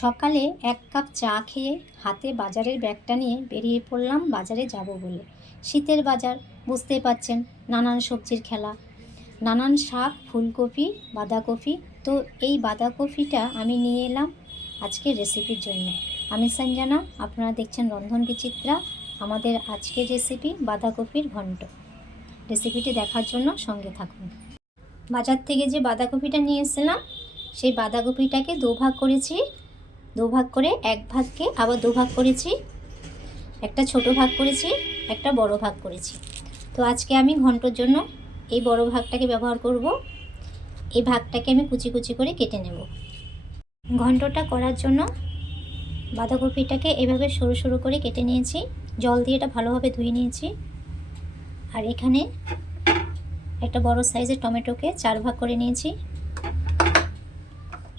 সকালে এক কাপ চা খেয়ে হাতে বাজারের ব্যাগটা নিয়ে বেরিয়ে পড়লাম বাজারে যাব বলে। শীতের বাজার, বুঝতেই পাচ্ছেন নানান সবজির খেলা। নানান শাক, ফুলকপি, বাঁধাকপি। তো এই বাঁধাকপিটা আমি নিয়ে এলাম আজকের রেসিপির জন্য। আমি সঞ্জানা, আপনারা দেখছেন রন্ধন বিচিত্রা, আমাদের আজকের রেসিপি বাঁধাকপির ঘন্ট। রেসিপিটি দেখার জন্য সঙ্গে থাকুন। বাজার থেকে যে বাঁধাকপিটা নিয়ে এসেছিলাম, সেই বাঁধাকপিটাকে দুভাগ করেছি। দুভাগ করে এক ভাগকে আবার দুভাগ করেছি। একটা ছোট ভাগ করেছি, একটা বড় ভাগ করেছি। তো আজকে আমি ঘন্টর জন্য এই বড় ভাগটাকে ব্যবহার করব। এই ভাগটাকে আমি কুচি কুচি করে কেটে নেব। ঘন্টটা করার জন্য বাঁধাকপিটাকে এভাবে সরু সরু করে কেটে নিয়েছি। জল দিয়ে এটা ভালোভাবে ধুয়ে নিয়েছি। আর এখানে একটা বড় সাইজের টমেটোকে চার ভাগ করে নিয়েছি।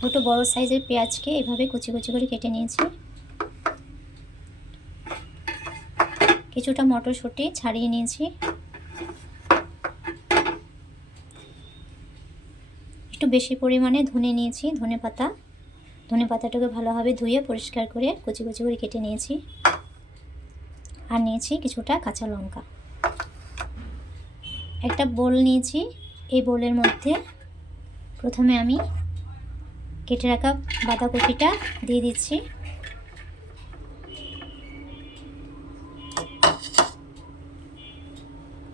দুটো বড় সাইজের পেঁয়াজকে এভাবে কুচি কুচি করে কেটে নিয়েছি। কিছুটা মটরশুঁটি ছাড়িয়ে নিয়েছি। একটু বেশি পরিমাণে ধনে নিয়েছি, ধনে পাতা। ধনে পাতাটাকে ভালোভাবে ধুয়ে পরিষ্কার করে কুচি কুচি করে কেটে নিয়েছি। আর নিয়েছি কিছুটা কাঁচা লঙ্কা। একটা বোল নিয়েছি। এই বোলের মধ্যে প্রথমে আমি কেটে রাখা বাঁধাকপিটা দিয়ে দিচ্ছি।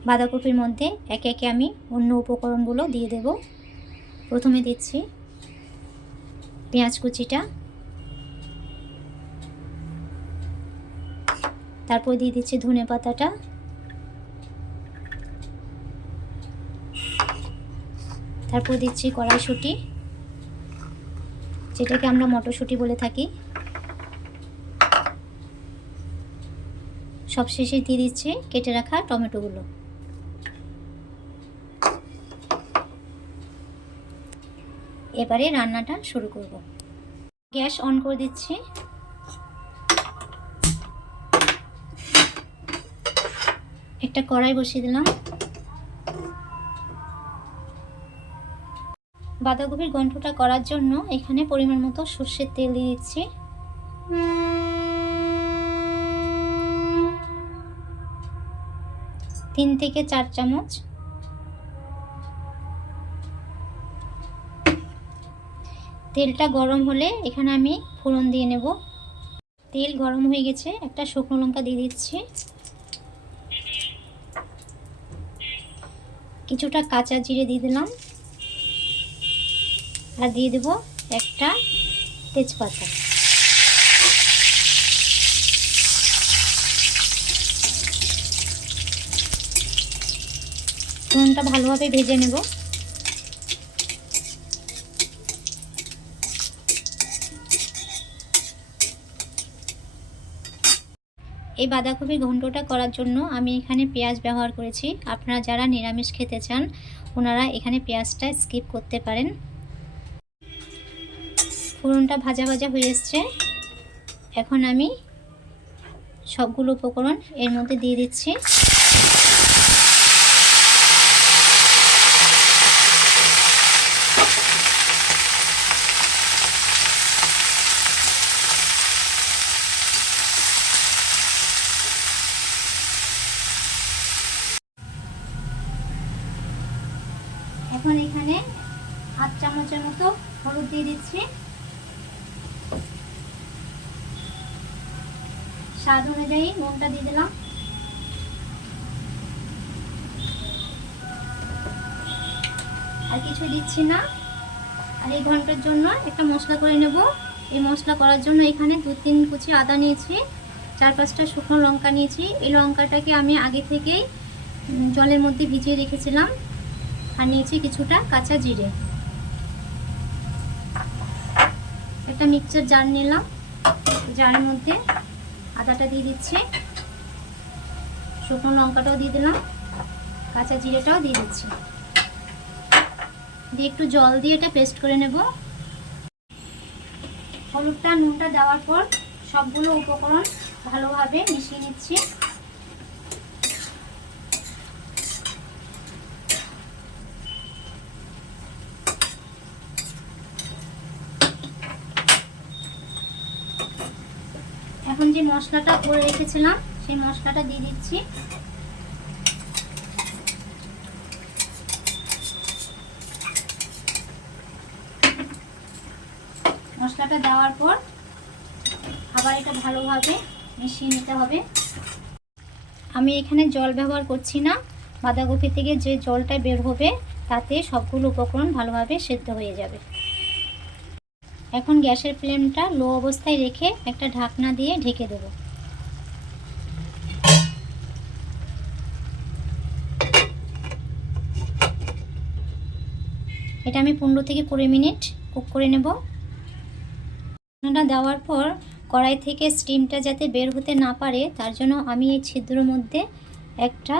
বাঁধাকপির মধ্যে একে একে আমি অন্য উপকরণগুলো দিয়ে দেব। প্রথমে দিচ্ছি পেঁয়াজ কুচিটা। তারপর দিয়ে দিচ্ছি ধনে পাতাটা। তারপর দিচ্ছি কড়াইশুঁটি। যেটাকে আমরা মটরশুঁটি বলে থাকি। সবশেষে দিয়ে দিচ্ছি কেটে রাখা টমেটোগুলো। এবারে রান্নাটা শুরু করব। গ্যাস অন করে দিচ্ছি। একটা কড়াই বসিয়ে দিলাম। বাঁধাকপির গন্ঠটা করার জন্য এখানে পরিমাণ মতো সর্ষের তেল দিয়ে দিচ্ছি। তিন থেকে চার চামচ। তেলটা গরম হলে এখানে আমি ফোড়ন দিয়ে নেব। তেল গরম হয়ে গেছে, একটা শুকনো লঙ্কা দিয়ে দিচ্ছি। কিছুটা কাঁচা জিরে দিয়ে দিলাম। আর দিয়ে দেব একটা তেজপাতা। ফোড়নটা ভালোভাবে ভেজে নেব। এই বাঁধাকপি ঘন্টটা করার জন্য আমি এখানে পেঁয়াজ ব্যবহার করেছি। আপনারা যারা নিরামিষ খেতে চান, ওনারা এখানে পেঁয়াজটা স্কিপ করতে পারেন। ফোড়নটা ভাজা ভাজা হয়ে এসছে। এখন আমি সবগুলো উপকরণ এর মধ্যে দিয়ে দিচ্ছি। এখন এখানে হাফ চামচের মতো হলুদ দিয়ে দিচ্ছি। স্বাদ অনুযায়ী নুনটা দিয়ে দিলাম। আর কিছু দিচ্ছি না। আর এই ঘণ্টার জন্য একটা মশলা করে নেব। এই মশলা করার জন্য এখানে দু তিন কুচি আদা নিয়েছি, চার পাঁচটা শুকনো লঙ্কা নিয়েছি। এই লঙ্কাটাকে আমি আগে থেকেই জলের মধ্যে ভিজিয়ে রেখেছিলাম। আর নিয়েছি কিছুটা কাঁচা জিরে। একটা মিক্সচার জার নিলাম। জারের মধ্যে আদাটা দিয়ে দিচ্ছি। শুকনো লঙ্কাটাও দিয়ে দিলাম। কাঁচা জিরেটাও দিয়ে দিচ্ছি। দিয়ে একটু জল দিয়ে এটা পেস্ট করে নেব। হলুদটা, নুনটা দেওয়ার পর সবগুলো উপকরণ ভালোভাবে মিশিয়ে নিচ্ছি। এখন যে মশলাটা করে রেখেছিলাম, সেই মশলাটা দিয়ে দিচ্ছি। মশলাটা দেওয়ার পর আবার এটা ভালোভাবে মিশিয়ে নিতে হবে। আমি এখানে জল ব্যবহার করছি না। বাঁধাকপি থেকে যে জলটা বের হবে, তাতে সবগুলো উপকরণ ভালোভাবে সেদ্ধ হয়ে যাবে। এখন গ্যাসের ফ্লেমটা লো অবস্থায় রেখে একটা ঢাকনা দিয়ে ঢেকে দেব। এটা আমি পনেরো থেকে কুড়ি মিনিট কুক করে নেব। ঢাকনাটা দেওয়ার পর কড়াই থেকে স্টিমটা যাতে বের হতে না পারে, তার জন্য আমি এই ছিদ্রের মধ্যে একটা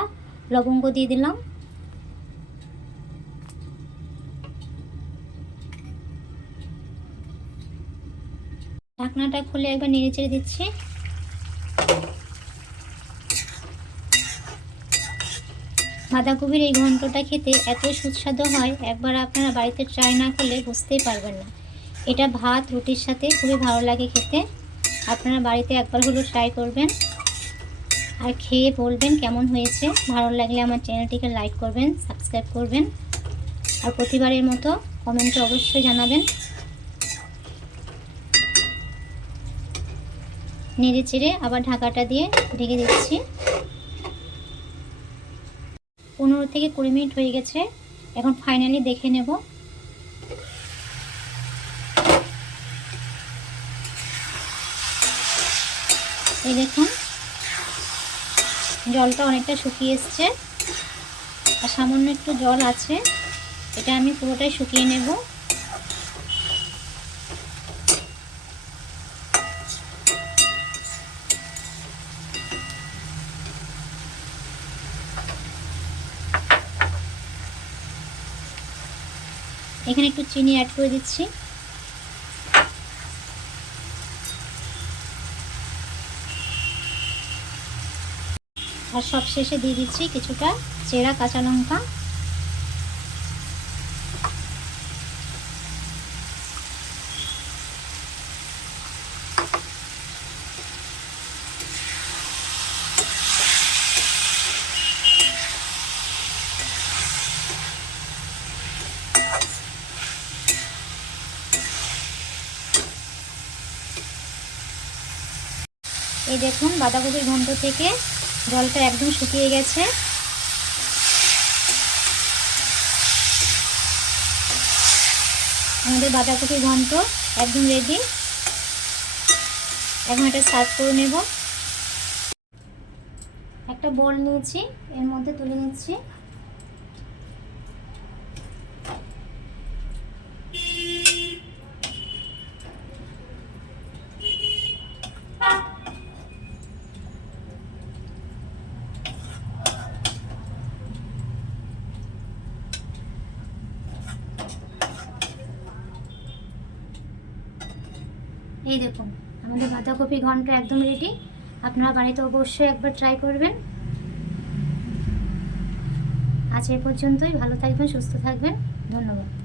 লবঙ্গ দিয়ে দিলাম। ঢাকনাটা খুলে একবার নেড়ে চেড়ে দিচ্ছি। বাঁধাকপির এই ঘন্টটা খেতে এত সুস্বাদু হয়, একবার আপনারা বাড়িতে ট্রাই না করলে বুঝতেই পারবেন না। এটা ভাত, রুটির সাথে খুবই ভালো লাগে খেতে। আপনারা বাড়িতে একবার হলেও ট্রাই করবেন। আর খেয়ে বলবেন কেমন হয়েছে। ভালো লাগলে আমার চ্যানেলটিকে লাইক করবেন সাবস্ক্রাইব করবেন। আর প্রতিবারের মতো কমেন্টে অবশ্যই জানাবেন। নেড়ে চেড়ে আবার ঢাকাটা দিয়ে ঢেকে দিচ্ছি। পনেরো থেকে কুড়ি মিনিট হয়ে গেছে। এখন ফাইনালি দেখে নেব। এই দেখুন, জলটা অনেকটা শুকিয়ে এসছে। আর সামান্য একটু জল আছে, এটা আমি পুরোটাই শুকিয়ে নেব। এখানে একটু চিনি অ্যাড করে দিচ্ছি। আর সব শেষে দিয়ে দিচ্ছি কিছুটা চেরা কাঁচা লঙ্কা। এই দেখুন বাঁধাকপির ঘন্ট থেকে জলটা একদম শুকিয়ে গেছে। আমাদের বাঁধাকপির ঘন্ট একদম রেডি এখন এটা সার্ভ করে নেব। একটা বল নিয়েছি, এর মধ্যে তুলে নিচ্ছি। এই দেখুন, আমাদের বাঁধাকপি ঘণ্টা একদম রেডি আপনারা বাড়িতে অবশ্যই একবার ট্রাই করবেন। আজ এ পর্যন্তই, ভালো থাকবেন, সুস্থ থাকবেন। ধন্যবাদ।